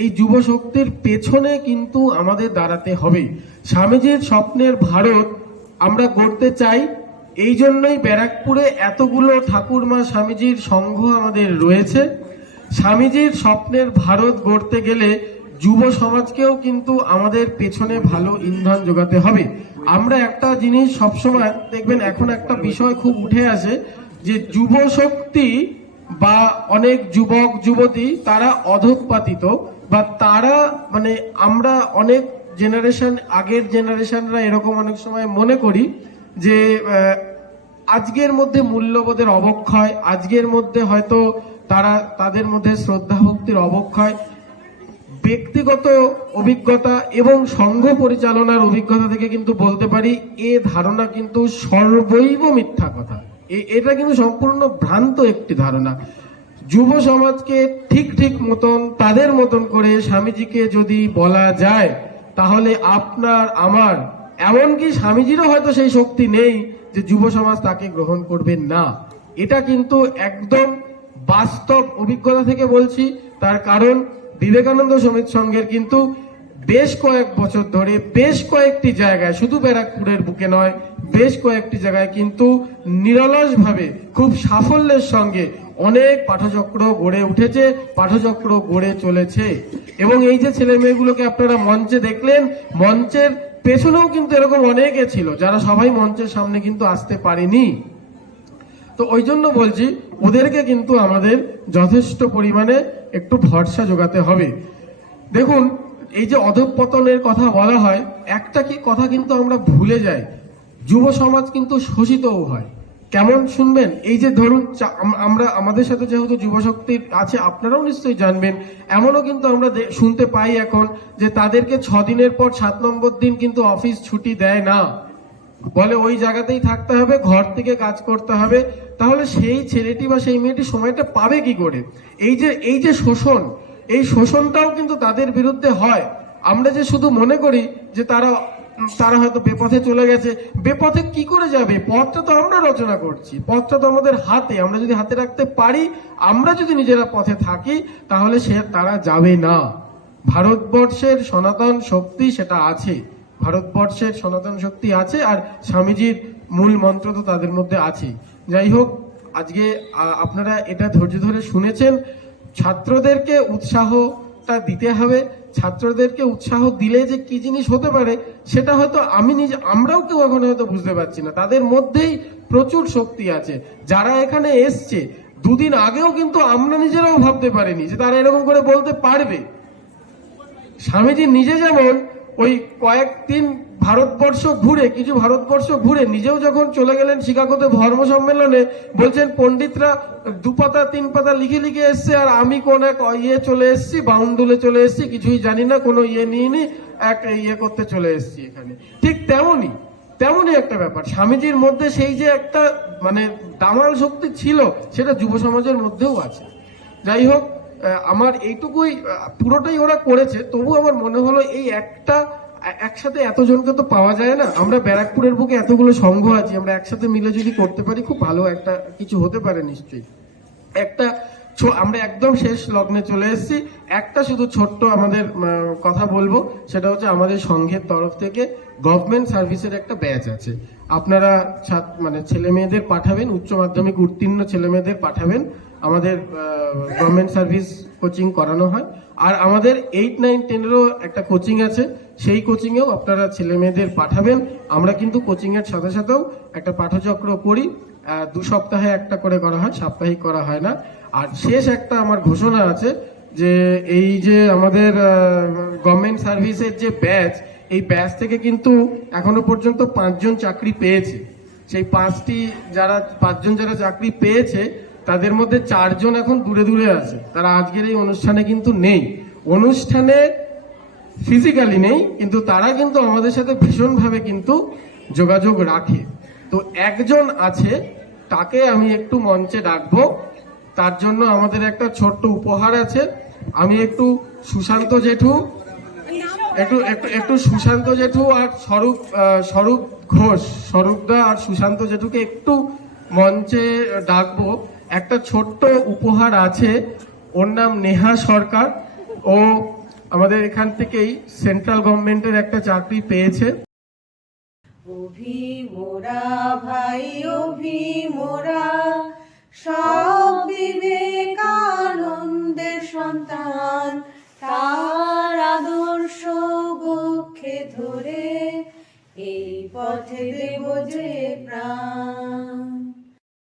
এই যুব শক্তির পেছনে কিন্তু আমাদের দাঁড়াতে হবে। স্বামীজির স্বপ্নের ভারত আমরা গড়তে চাই, এই জন্যই ব্যারাকপুরে এতগুলো ঠাকুরমা স্বামীজির সংঘ আমাদের রয়েছে। স্বামীজির স্বপ্নের ভারত গড়তে গেলে যুব সমাজকেও কিন্তু আমাদের পেছনে ভালো ইন্ধন যোগাতে হবে। আমরা একটা জিনিস সবসময়, দেখবেন এখন একটা বিষয় খুব উঠে আসে যে যুব শক্তি বা অনেক যুবক, যুবতী, তারা অধঃপাতিত। বা তারা মানে আমরা অনেক জেনারেশন আগের জেনারেশনরা এরকম অনেক সময় মনে করি যে আজকের মধ্যে মূল্যবোধের অবক্ষয়, আজকের মধ্যে হয়তো তারা, তাদের মধ্যে শ্রদ্ধা ভক্তির অবক্ষয়, ব্যক্তিগত অভিজ্ঞতা এবং সংঘ পরিচালনার অভিজ্ঞতা থেকে কিন্তু বলতে পারি, এ ধারণা কিন্তু সর্বৈব মিথ্যা কথা। এটা কিন্তু সম্পূর্ণ ভ্রান্ত একটি ধারণা। যুব সমাজকে ঠিক ঠিক মতন, তাদের মতন করে স্বামীজিকে যদি বলা যায়, তাহলে আপনার, আমার, এমনকি স্বামীজিরও হয়তো সেই শক্তি নেই যে যুব সমাজ তাকে গ্রহণ করবেন না। এটা কিন্তু একদম বাস্তব অভিজ্ঞতা থেকে বলছি। তার কারণ বিবেকানন্দ সমিত সংঘের কিন্তু বেশ কয়েক বছর ধরে, বেশ কয়েকটি জায়গায়, শুধু ব্যারাকপুরের বুকে নয় বেশ কয়েকটি জায়গায় কিন্তু নিরলসভাবে খুব সাফল্যের সঙ্গে অনেক পাঠচক্র গড়ে উঠেছে, পাঠচক্র গড়ে চলেছে। এবং এই যে ছেলে মেয়েগুলোকে আপনারা মঞ্চে দেখলেন, মঞ্চের পেছনেও কিন্তু এরকম অনেকে ছিল, যারা সবাই মঞ্চের সামনে কিন্তু আসতে পারেনি। তো ওই জন্য বলছি, ওদেরকে কিন্তু আমাদের যথেষ্ট পরিমাণে একটু ভরসা যোগাতে হবে। দেখুন, এই যে অধঃপতনের কথা বলা হয়, একটা কি কথা কিন্তু আমরা ভুলে যাই। যুব সমাজ কিন্তু শোষিতও হয়। কেমন শুনবেন? এই যে ধরুন আমরা, আমাদের সাথে যেহেতু যুব শক্তি আছে, আপনারাও নিশ্চয়ই জানবেন। এমনও কিন্তু আমরা শুনতে পাই এখন যে তাদেরকে ছ দিনের পর সাত নম্বর দিন কিন্তু অফিস ছুটি দেয় না। বলে ওই জায়গাতেই থাকতে হবে, ঘর থেকে কাজ করতে হবে। তাহলে সেই ছেলেটি বা সেই মেয়েটি সময়টা পাবে কি করে? এই যে এই যে শোষণ, এই শোষণটাও কিন্তু তাদের বিরুদ্ধে হয়। আমরা যে শুধু মনে করি যে তারা তারা হয়তো বেপথে চলে গেছে। বেপথে কি করে যাবে? পথটা তো আমরা রচনা করছি। পথটা তো আমাদের হাতে। আমরা যদি হাতে রাখতে পারি, আমরা যদি নিজেরা পথে থাকি, তাহলে সে তারা যাবে না। ভারতবর্ষের সনাতন শক্তি সেটা আছে। ভারতবর্ষের সনাতন শক্তি আছে আর স্বামীজির মূল মন্ত্র তো তাদের মধ্যে আছে। যাই হোক, আজকে আপনারা এটা ধৈর্য ধরে শুনেছেন। ছাত্রদেরকে উৎসাহটা দিতে হবে। ছাত্রদেরকে উৎসাহ দিলে যে কি জিনিস হতে পারে, সেটা হয়তো আমি নিজে, আমরাও কেউ এখন হয়তো বুঝতে পারছি না। তাদের মধ্যেই প্রচুর শক্তি আছে। যারা এখানে এসছে, দুদিন আগেও কিন্তু আমরা নিজেরাও ভাবতে পারিনি যে তারা এরকম করে বলতে পারবে। স্বামীজি নিজে যেমন ওই কয়েকদিন ভারতবর্ষ ঘুরে কিছু ভারতবর্ষ ঘুরে, নিজেও যখন চলে গেলেন শিকাগোতে ধর্ম সম্মেলনে, বলছেন পণ্ডিতরা দু পাতা, তিন পাতা লিখে লিখে এসছে, আর আমি কোন এক ইয়ে চলে এসেছি, বাউন্ডুলে চলে এসেছি, কিছুই জানি না, কোনো ইয়ে নিয়ে নি এক ইয়ে করতে চলে এসেছি এখানে। ঠিক তেমনই তেমনই একটা ব্যাপার। স্বামীজির মধ্যে সেই যে একটা মানে দামাল শক্তি ছিল, সেটা যুব সমাজের মধ্যেও আছে। যাই হোক আমার এইটুকুই পুরোটাই ওরা করেছে, তবু আমার মনে হলো এই একটা একসাথে এতজনকে তো পাওয়া যায় না। আমরা ব্যারাকপুরের বুকে এতগুলো সংঘ আছি, আমরা একসাথে মিলে যদি করতে পারি, খুব ভালো একটা কিছু হতে পারে নিশ্চয়ই। একটা আমরা একদম শেষ লগ্নে চলে এসেছি। একটা শুধু ছোট্ট আমাদের কথা বলব, সেটা হচ্ছে আমাদের সংঘের তরফ থেকে গভর্নমেন্ট সার্ভিসের একটা ব্যাচ আছে। আপনারা মানে ছেলে মেয়েদের পাঠাবেন, উচ্চ মাধ্যমিক উত্তীর্ণ ছেলে মেয়েদের পাঠাবেন। আমাদের গভর্নমেন্ট সার্ভিস কোচিং করানো হয়। আর আমাদের এইট নাইন টেনেরও একটা কোচিং আছে। সেই কোচিংয়েও আপনারা ছেলে মেয়েদের পাঠাবেন। আমরা কিন্তু কোচিংয়ের সাথে সাথেও একটা পাঠচক্র করি। দু সপ্তাহে একটা করে করা হয়, সাপ্তাহিক করা হয় না। আর শেষ একটা আমার ঘোষণা আছে যে, এই যে আমাদের গভর্নমেন্ট সার্ভিসের যে ব্যাচ এই ব্যাচ থেকে কিন্তু এখনও পর্যন্ত পাঁচজন চাকরি পেয়েছে। সেই পাঁচটি যারা, পাঁচজন যারা চাকরি পেয়েছে তাদের মধ্যে চারজন এখন দূরে দূরে আছে। তারা আজকের এই অনুষ্ঠানে কিন্তু নেই। অনুষ্ঠানে ফিজিক্যালি নেই, কিন্তু তারা কিন্তু আমাদের সাথে ভীষণভাবে কিন্তু যোগাযোগ রাখে। তো একজন আছে, তাকে আমি একটু মঞ্চে ডাকবো। তার জন্য আমাদের একটা ছোট্ট উপহার আছে। আমি একটু সুশান্ত জেঠু, একটু একটু একটু সুশান্ত জেঠু আর স্বরূপ স্বরূপ ঘোষ, স্বরূপদা আর সুশান্ত জেঠুকে একটু মঞ্চে ডাকবো। একটা ছোট্ট উপহার আছে। ওর নাম নেহা সরকার। ও আমাদের এখান থেকেই সেন্ট্রাল গভর্নমেন্টের একটা চাকরি পেয়েছে। অভি মোরা ভাই, অভি মোরা, সব বিবেকানন্দের সন্তান। তার আদর্শ বক্ষে ধরে এই পথে দেব যে